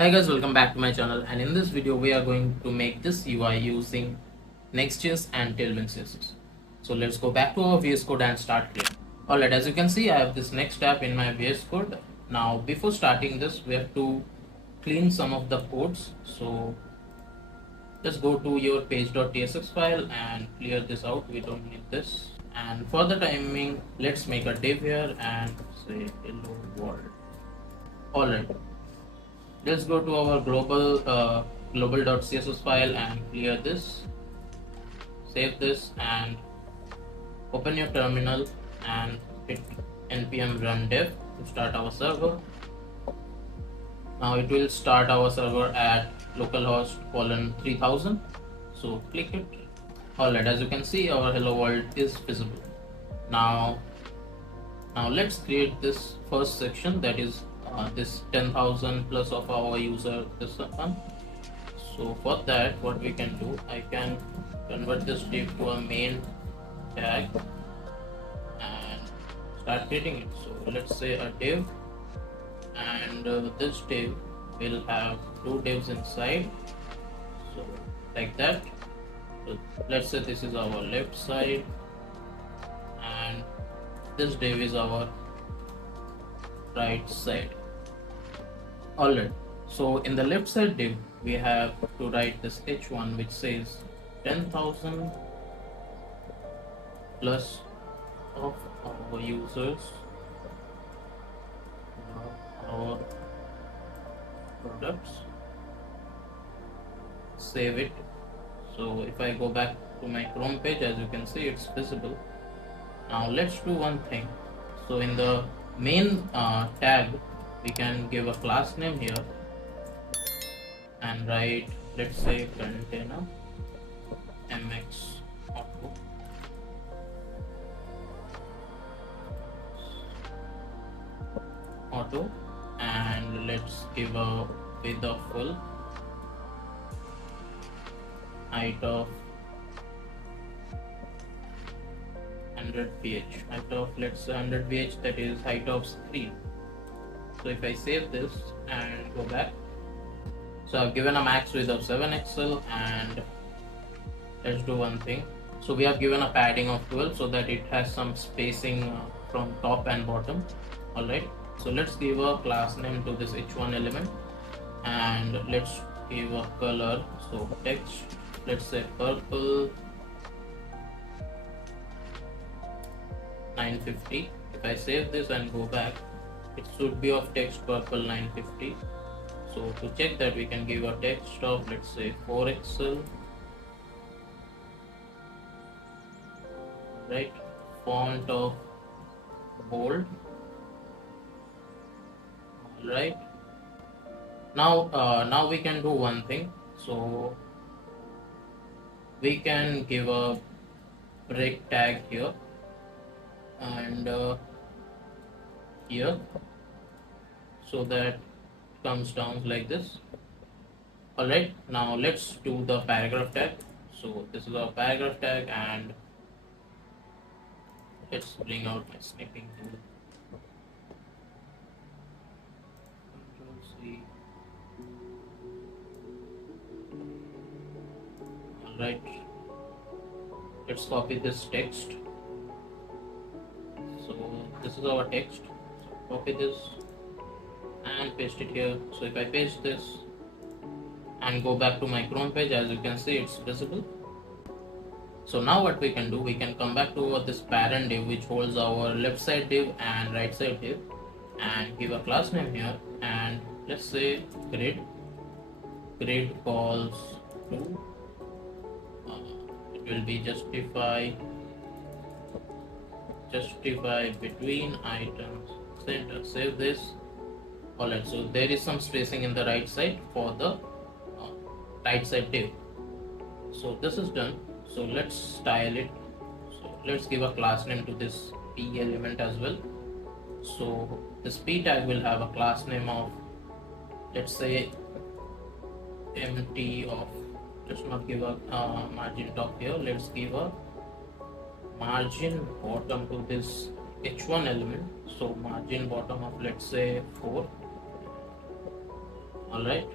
Hi guys, welcome back to my channel, and in this video we are going to make this UI using Next.js and Tailwind CSS. So let's go back to our VS Code and start here. Alright, as you can see I have this next tab in my VS Code. Now before starting this we have to clean some of the codes. So just go to your page.tsx file and clear this out, we don't need this. And for the timing, let's make a div here and say hello world. Alright, let's go to our global.css file and clear this, save this and open your terminal and hit npm run dev to start our server. Now it will start our server at localhost :3000, so click it. Alright, as you can see our hello world is visible. Now let's create this first section, that is this 10,000 plus of our user, this one. So for that what we can do, I can convert this div to a main tag and start creating it. So let's say a div, and this div will have two divs inside, so like that. So let's say this is our left side and this div is our right side. Alright, so in the left side div we have to write this h1 which says 10,000 plus of our users, our products. Save it. So if I go back to my Chrome page, as you can see it's visible. Now let's do one thing. So in the main tag we can give a class name here and write, let's say, container mx auto, and let's give a width of full, height of 100 ph, height of, let's say, 100 ph, that is height of 3. So if I save this and go back, so I've given a max width of 7 pixel, and let's do one thing. So we have given a padding of 12 so that it has some spacing from top and bottom. Alright, so let's give a class name to this h1 element and let's give a color. So text, let's say purple 950. If I save this and go back, it should be of text purple 950. So to check that, we can give a text of, let's say, 4 pixel, right, font of bold. Right, now we can do one thing. So we can give a break tag here and here, so that it comes down like this. Alright, now let's do the paragraph tag. So this is our paragraph tag, and let's bring out my snipping tool. Control-C. Alright, let's copy this text. So this is our text, so copy this and paste it here. So if I paste this and go back to my Chrome page, as you can see it's visible. So now what we can do, we can come back to this parent div which holds our left side div and right side div, and give a class name here, and let's say grid calls to it will be justify between items center. Save this. Alright, so there is some spacing in the right side for the right side div. So this is done. So let's style it. So let's give a class name to this p element as well. So this p tag will have a class name of, let's say, empty of, let's not give a margin top here, let's give a margin bottom to this h1 element. So margin bottom of, let's say, 4. Alright,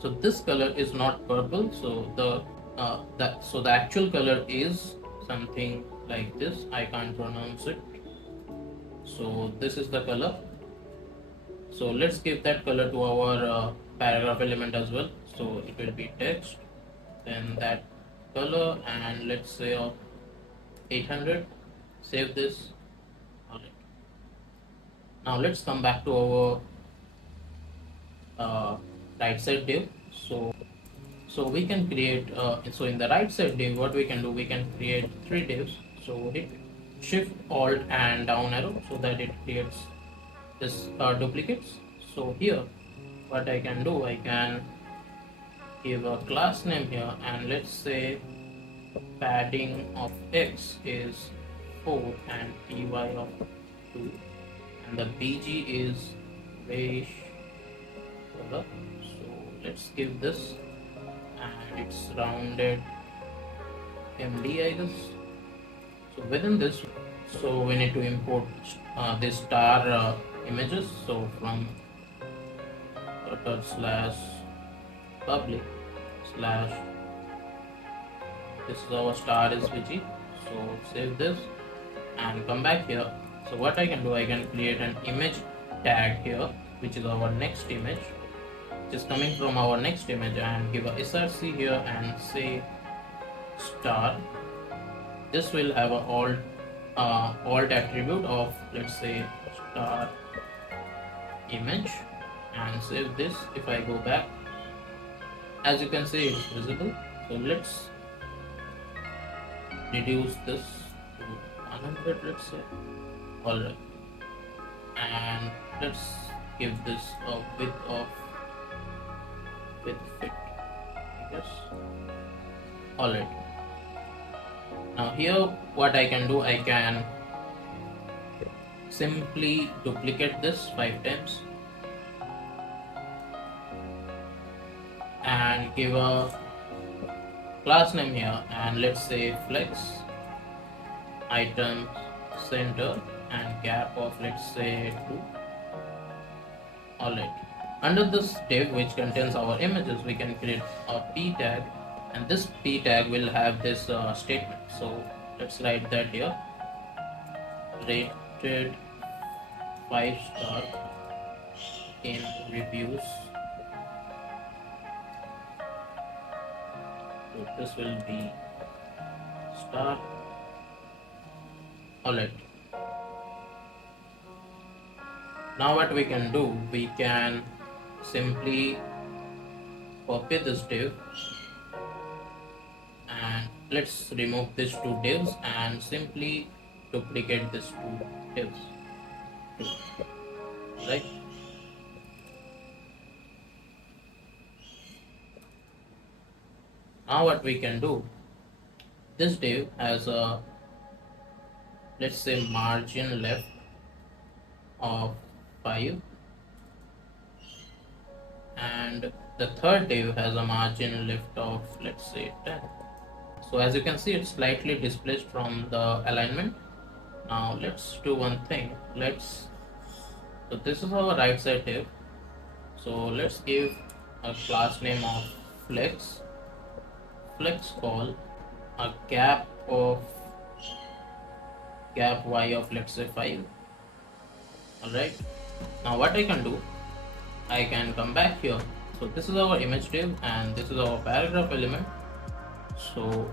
so this color is not purple, so the actual color is something like this. I can't pronounce it. So this is the color. So let's give that color to our paragraph element as well. So it will be text, then that color, and let's say of 800. Save this. Alright. Now let's come back to our right side div. So we can create. So in the right side div, what we can do, we can create 3 divs. So hit Shift Alt and down arrow so that it creates this duplicates. So here, what I can do, I can give a class name here, and let's say padding of x is 4 and py of 2, and the bg is beige color. So let's give this, and it's rounded md, I guess. So within this, so we need to import this star images. So from /public/ this is our star svg. So save this and come back here. So what I can do, I can create an image tag here, which is our next image, which is coming from our next image, and give a src here and say star. This will have a alt attribute of, let's say, star image, and save this. If I go back, as you can see, it's visible. So let's reduce this to 100, let's say. Alright, and let's give this a width of fit, I guess. Alright, now here what I can do, I can simply duplicate this 5 times and give a class name here, and let's say flex item center and gap of, let's say, 2. Alright, under this div which contains our images, we can create a p tag, and this p tag will have this statement. So let's write that here: rated 5-star in reviews. So this will be star. Alright, now what we can do, we can simply copy this div, and let's remove these 2 divs and simply duplicate these 2 divs. Right? Now what we can do, this div has a, let's say, margin left of 5, and the third div has a margin left of, let's say, 10. So as you can see, it's slightly displaced from the alignment. Now let's do one thing. So this is our right side div. So let's give a class name of flex call a gap y of, let's say, 5. Alright, now what I can do, I can come back here. So this is our image div and this is our paragraph element. So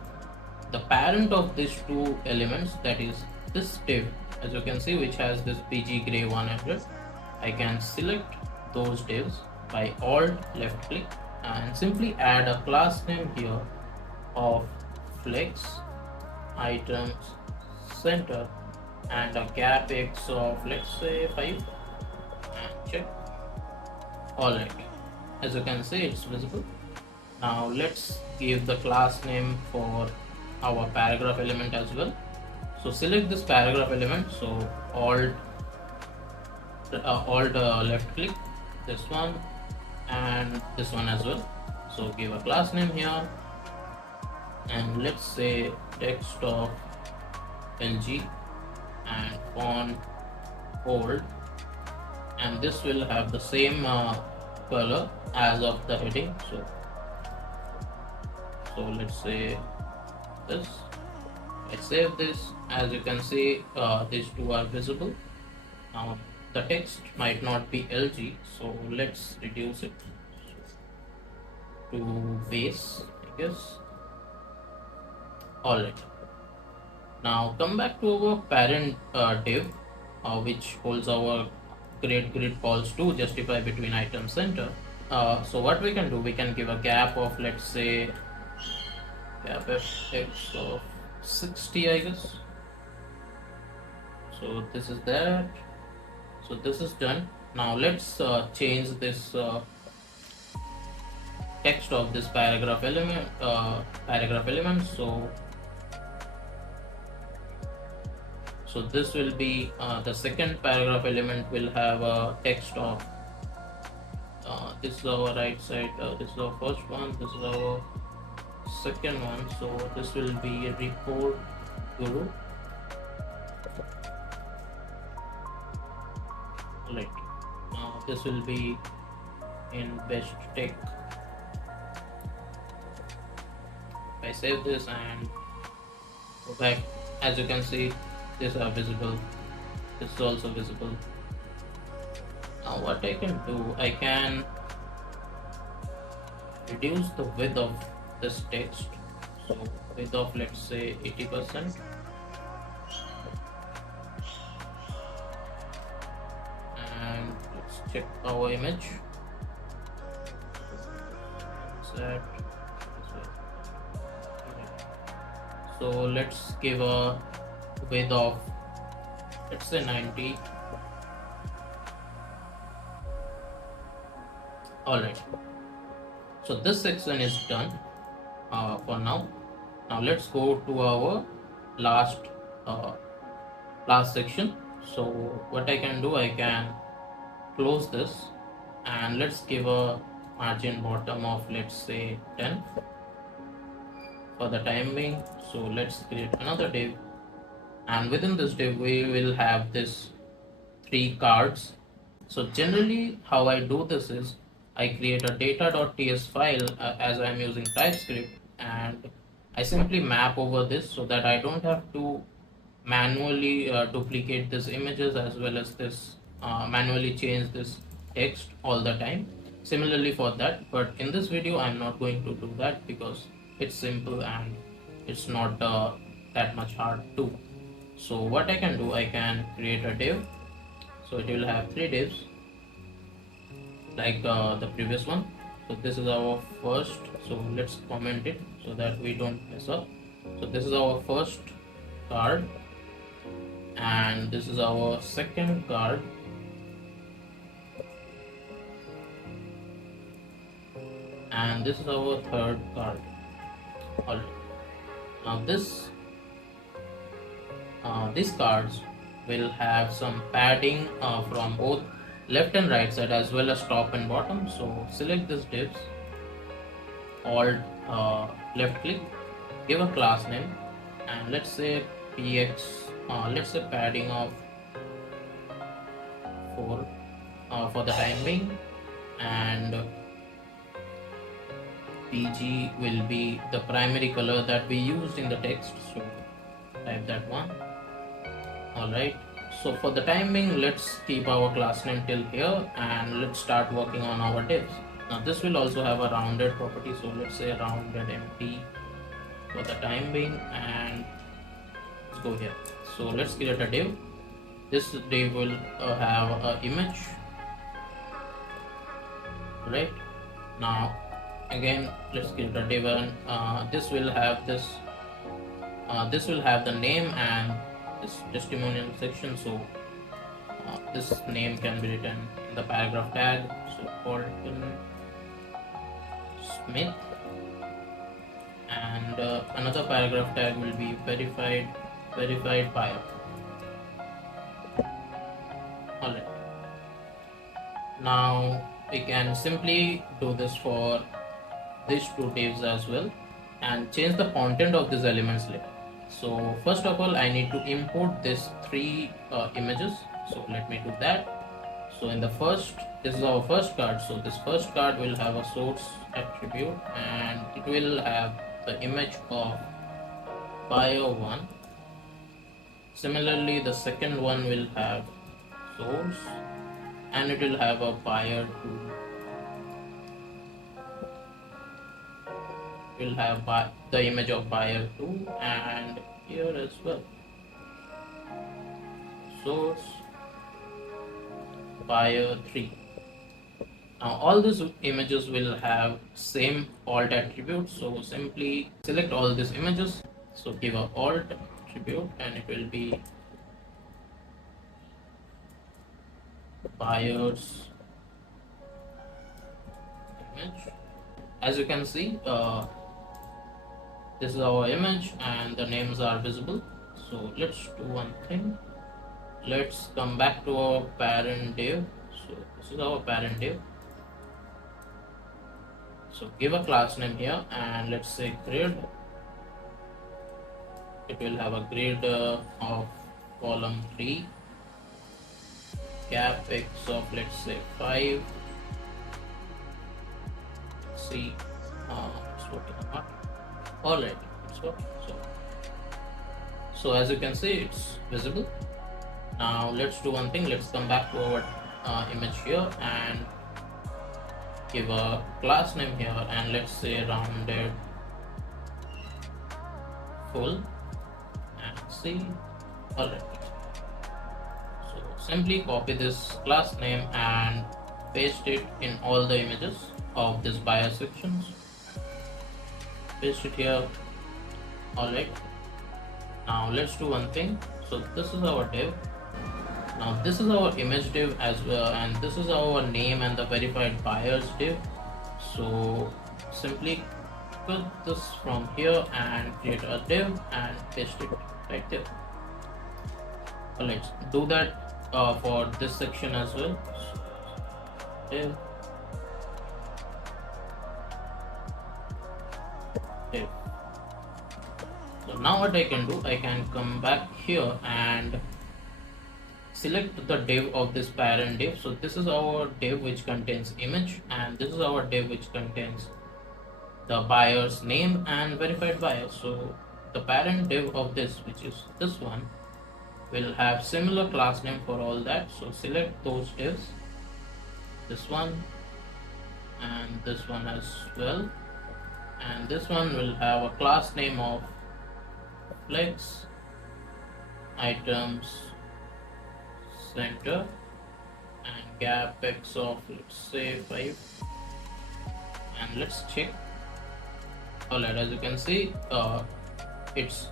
the parent of these 2 elements, that is this div, as you can see, which has this pg gray 100, I can select those divs by alt left click and simply add a class name here of flex items center and a gap x of, let's say, 5, and check. Alright, as you can see, it's visible. Now let's give the class name for our paragraph element as well. So select this paragraph element, so alt left click this one and this one as well. So give a class name here, and let's say text of LG and font bold, and this will have the same color as of the heading. So let's say this. I save this. As you can see, these two are visible. Now the text might not be LG, so let's reduce it to base, I guess. Alright. Now come back to our parent div, which holds our grid calls to justify between item center. So what we can do, we can give a gap of, let's say, gap fx of 60, I guess. So this is that. So this is done. Now let's change this text of this paragraph element. So this will be the second paragraph element will have a text of this is our right side, this is our first one, this is our second one. So this will be a report guru. Right. Now this will be in best tech. If I save this and go back, as you can see, these are visible. This is also visible. Now what I can do, I can reduce the width of this text. So width of, let's say, 80%. And let's check our image. So let's give a width of, let's say, 90. Alright, so this section is done for now. Now let's go to our last section. So what I can do, I can close this and let's give a margin bottom of, let's say, 10 for the time being. So let's create another div, and within this div we will have this 3 cards. So generally how I do this is I create a data.ts file as I'm using TypeScript, and I simply map over this so that I don't have to manually duplicate these images as well as this manually change this text all the time. Similarly for that, but in this video I'm not going to do that because it's simple and it's not that much hard to. So what I can do, I can create a div. So it will have 3 divs like the previous one. So this is our first, so let's comment it so that we don't mess up. So this is our first card, and this is our second card, and this is our third card. Alright. Now these cards will have some padding from both left and right side as well as top and bottom. So select this divs, alt left click, give a class name, and let's say px, let's say padding of 4 for the time being, and pg will be the primary color that we used in the text, so type that one. Alright, so for the time being, let's keep our class name till here and let's start working on our divs. Now this will also have a rounded property, so let's say rounded empty for the time being, and let's go here. So let's create a div. This div will have an image. Right, now again let's create a div, and this will have this this will have the name and this testimonial section. So this name can be written in the paragraph tag, so Colton Smith, and another paragraph tag will be verified buyer. Alright, now we can simply do this for these 2 divs as well and change the content of these elements later. So first of all, I need to import these 3 images, so let me do that. So in the first, this is our first card. So this first card will have a source attribute and it will have the image of buyer 1. Similarly, the second one will have source and it will have a buyer 2. It will have the image of buyer 2 and here as well. Source buyer 3. Now all these images will have same alt attribute, so simply select all these images. So give a alt attribute and it will be buyer's image. As you can see, this is our image and the names are visible. So let's do one thing. Let's come back to our parent div. So this is our parent div. So give a class name here and let's say grid. It will have a grid of column 3, gap x of let's say 5. Let's see, it's working or not. Alright, it's working. So as you can see, it's visible. Now let's do one thing. Let's come back to our image here and give a class name here and let's say rounded full and see. Alright. So simply copy this class name and paste it in all the images of this buyer sections. Paste it here. Alright. Now let's do one thing. So this is our div. Now this is our image div as well, and this is our name and the verified buyers div. So simply put this from here and create a div and paste it right there. Let's do that for this section as well. Div. Div. So now what I can do, I can come back here and select the div of this parent div. So this is our div which contains image and this is our div which contains the buyer's name and verified buyer. So the parent div of this, which is this one, will have similar class name for all that. So select those divs, this one and this one as well, and this one will have a class name of flex items center and gap x of let's say 5 and let's check. Alright, as you can see, it's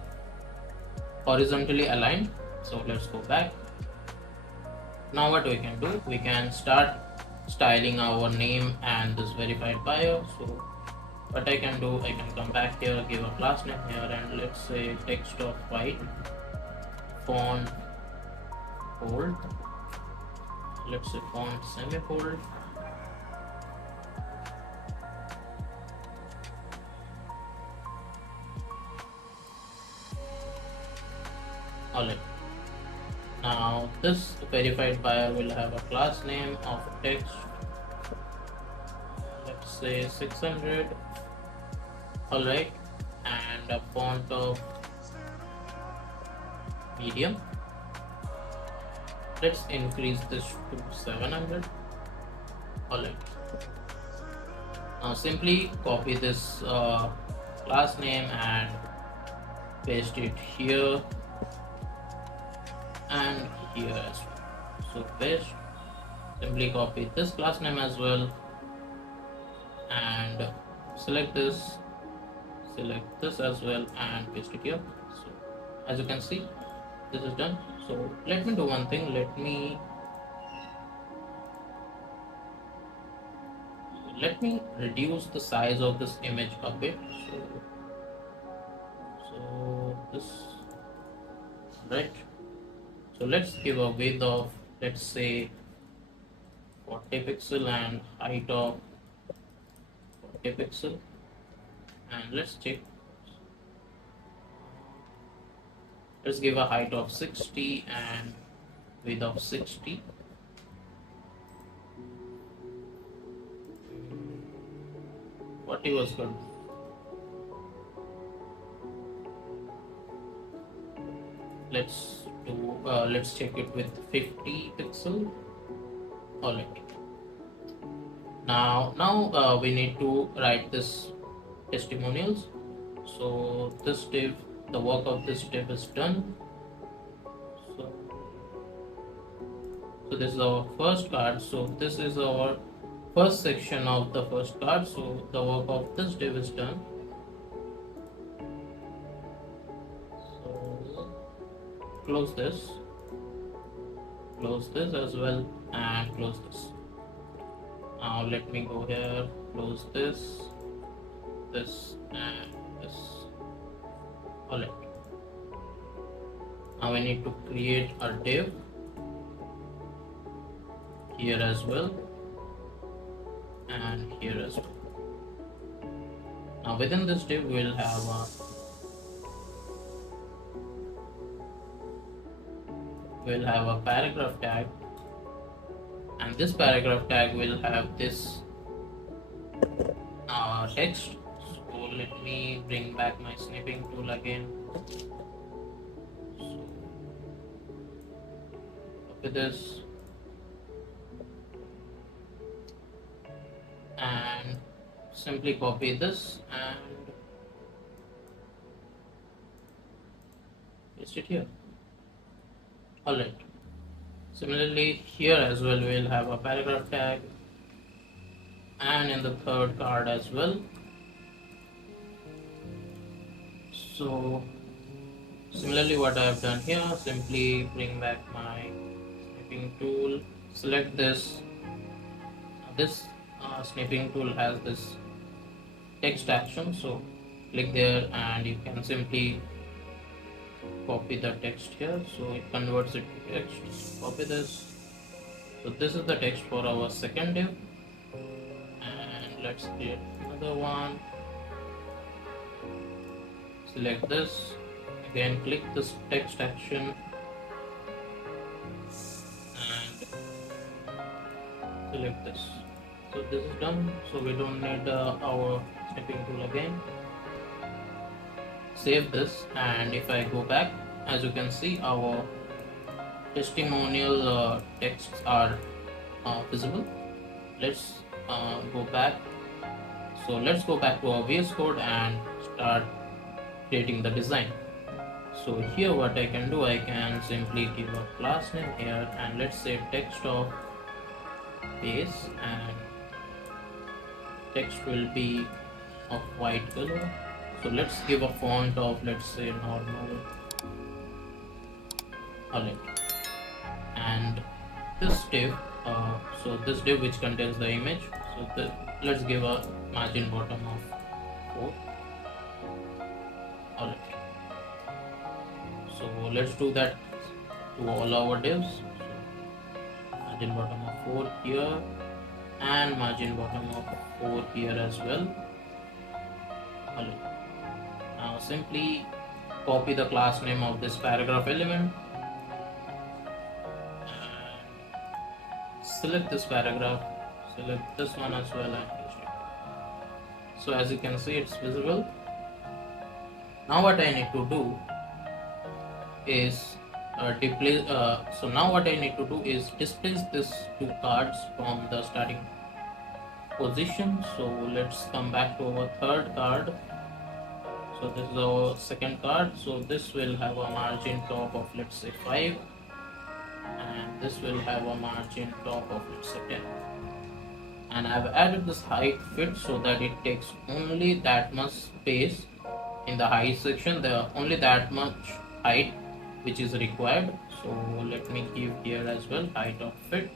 horizontally aligned. So let's go back. Now what we can do, we can start styling our name and this verified buyer. So what I can do, I can come back here, give a class name here and let's say text of white, font bold, let's say font semi-bold, alright. Now this verified buyer will have a class name of text, let's say 600, alright, and a font of medium. Let's increase this to 700. Alright. Now simply copy this class name and paste it here and here as well. So paste. Simply copy this class name as well and select this as well and paste it here. So as you can see, this is done. So let me do one thing. Let me reduce the size of this image a bit. So this, right. So let's give a width of let's say 40 pixel and height of 40 pixel and let's check. Let's give a height of 60 and width of 60. 40 was good. Let's check it with 50 pixel. Alright. Now we need to write this testimonials. So this div, the work of this div is done. So this is our first card. So this is our first section of the first card. So the work of this div is done. So close this as well, and close this. Now let me go here, close this and this. Alright. Now we need to create a div here as well and here as well. Now within this div we'll have a paragraph tag, and this paragraph tag will have this text. So let me bring back my snipping tool again. So copy this and simply copy this and paste it here. Alright. Similarly, here as well we'll have a paragraph tag, and in the third card as well. So similarly, what I have done here, simply bring back my snipping tool, select this. This snipping tool has this text action, so click there and you can simply copy the text here, so it converts it to text. Copy this. So this is the text for our second div, and let's create another one. Select this, again click this text action and select this. So this is done, so we don't need our snipping tool again. Save this, and if I go back, as you can see, our testimonial texts are visible. Let's go back. So let's go back to our VS Code and start creating the design. So here what I can do, I can simply give a class name here, and let's say text of base, and text will be of white color. So let's give a font of, let's say, normal. Alright. And this div, so this div which contains the image, so let's give a margin bottom of 4. Alright. So let's do that to all our divs. So margin bottom of 4 here, and margin bottom of 4 here as well. Alright. Now simply copy the class name of this paragraph element and select this paragraph, select this one as well, and paste it. So as you can see, it's visible. Now what I need to do is displace these two cards from the starting position. So let's come back to our third card. So this is our second card. So this will have a margin top of, let's say, 5, and this will have a margin top of, let's say, 10. And I've added this height fit so that it takes only that much space in the height section, only that much height which is required. So let me give here as well height of fit.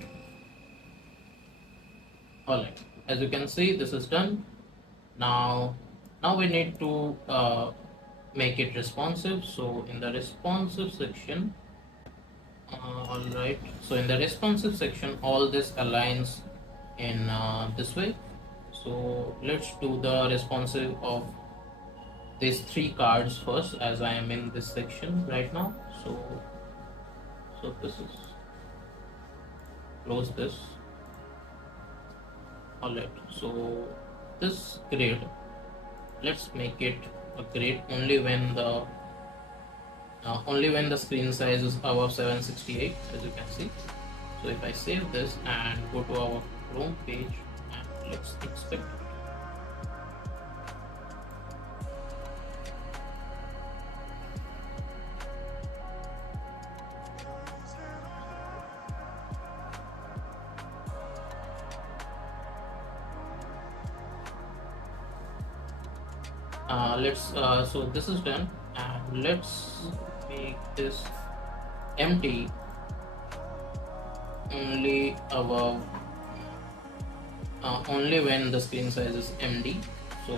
Alright, as you can see, this is done. Now we need to make it responsive. So in the responsive section, alright, so in the responsive section, all this aligns in this way. So let's do the responsive of these 3 cards first, as I am in this section right now. So this is, close this. Alright, so this grid, let's make it a grid only when the screen size is above 768, as you can see. So if I save this and go to our Chrome page and let's inspect it. So this is done, and let's make this empty only above only when the screen size is MD. So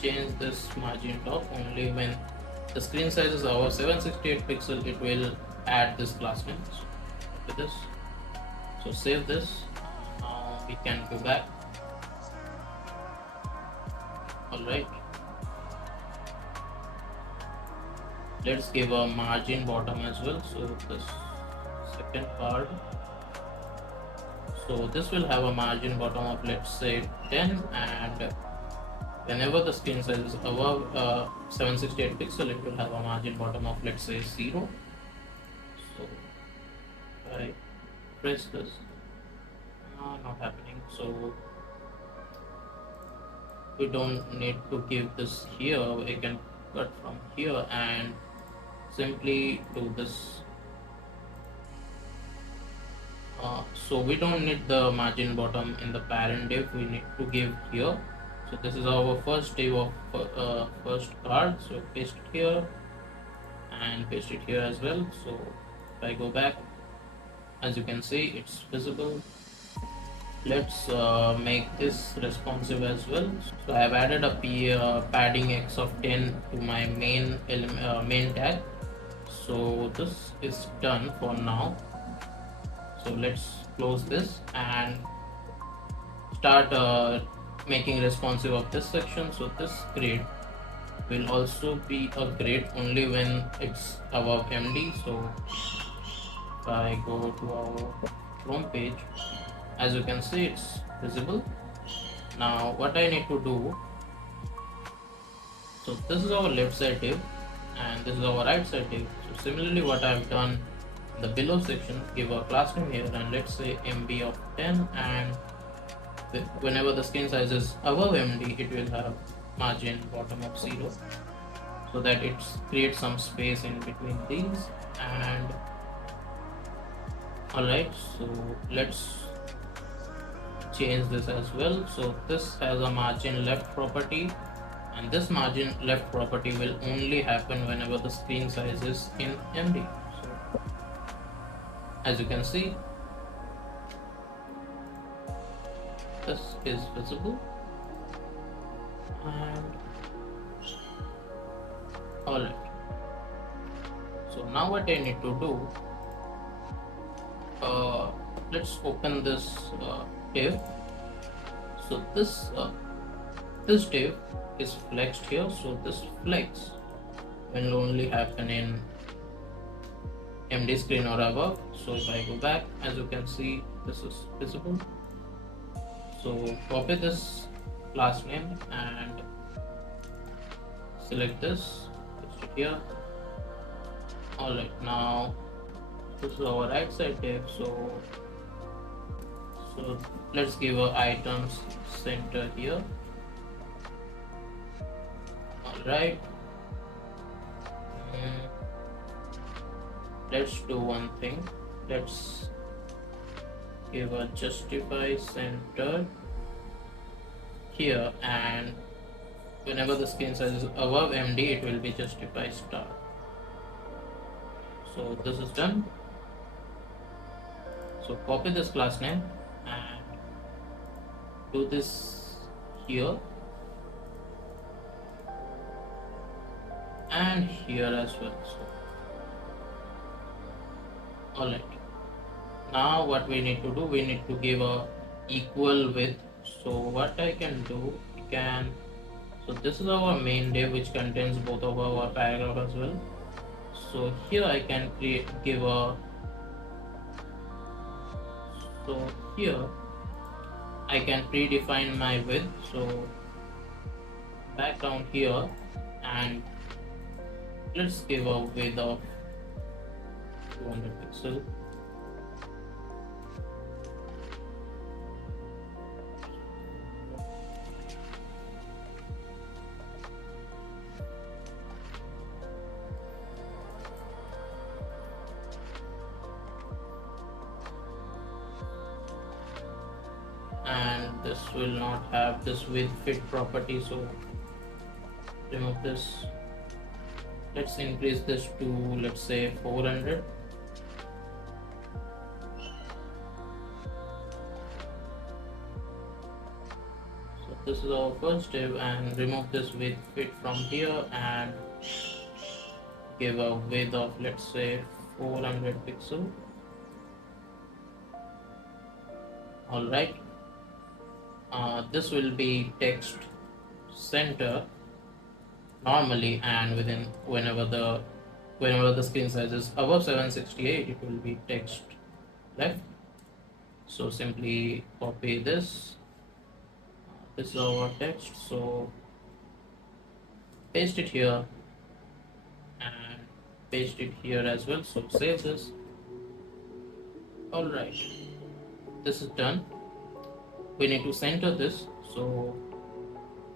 change this margin top only when the screen size is over 768 pixel. It will add this class name. So with this, so save this. Now we can go back. All right. Let's give a margin bottom as well. So this second part. So this will have a margin bottom of, let's say, 10, and whenever the screen size is above 768 pixel, it will have a margin bottom of, let's say, 0. So I press this, not happening. So we don't need to give this here. We can cut from here and simply do this. So we don't need the margin bottom in the parent div. We need to give here. So this is our first div of first card. So paste it here and paste it here as well. So if I go back, as you can see, it's visible. Let's make this responsive as well. So I have added a padding x of 10 to my main tag. So this is done for now. So let's close this and start making responsive of this section. So this grid will also be a grid only when it's above MD. So if I go to our Chrome page, as you can see, it's visible. Now what I need to do, so this is our left side div and this is our right side div. So similarly, what I've done in the below section, give a class name here and let's say MB of 10, and whenever the screen size is above MD, it will have margin bottom of 0, so that it creates some space in between these. And alright, so let's change this as well. So this has a margin left property, and this margin left property will only happen whenever the screen size is in MD. So as you can see, this is visible. And alright, so now what I need to do, let's open this div. So this div is flexed here, so this flex will only happen in MD screen or above. So if I go back, as you can see, this is visible. So copy this class name and select this, paste it here. Alright, now this is our right side div. So let's give a items center here. Alright, let's do one thing. Let's give a justify center here, and whenever the screen size is above MD, it will be justify star. So this is done. So copy this class name and do this here and here as well. So alright, now what we need to do, we need to give a equal width. So what I can do, so this is our main div which contains both of our paragraph as well. So here I can give a, so here I can predefine my width. So back down here and let's give a width of 200 pixel. And this will not have this width fit property, so remove this. Let's increase this to, let's say, 400. So this is our first div, and remove this width fit from here and give a width of, let's say, 400 pixel. All right. This will be text center normally, and whenever the screen size is above 768, it will be text left. So simply copy this. This is our text. So paste it here and paste it here as well. So save this. All right, this is done. We need to center this. So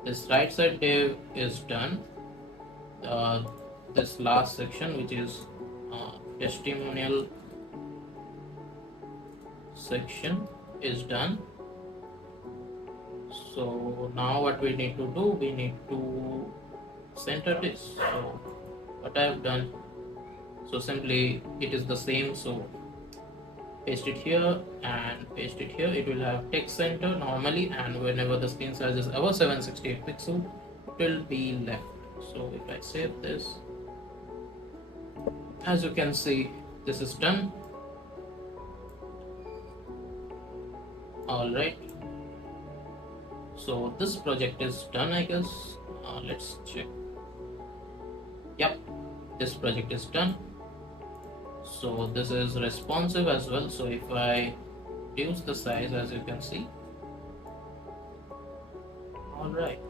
this right side div is done. This last section, which is testimonial section, is done. So now what we need to do, we need to center this. So what I have done, so simply it is the same. So paste it here and paste it here. It will have text center normally, and whenever the screen size is above 768 pixel, it will be left. So if I save this, as you can see, this is done. All right. So this project is done, I guess. Let's check. Yep, this project is done. So this is responsive as well. So if I reduce the size, as you can see. All right.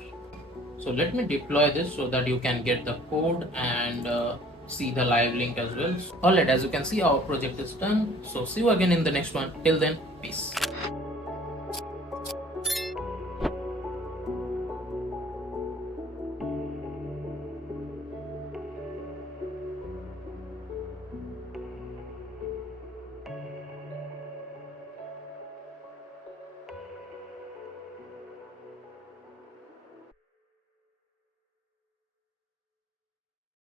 So let me deploy this so that you can get the code and see the live link as well. All right, as you can see, our project is done. So see you again in the next one. Till then, peace.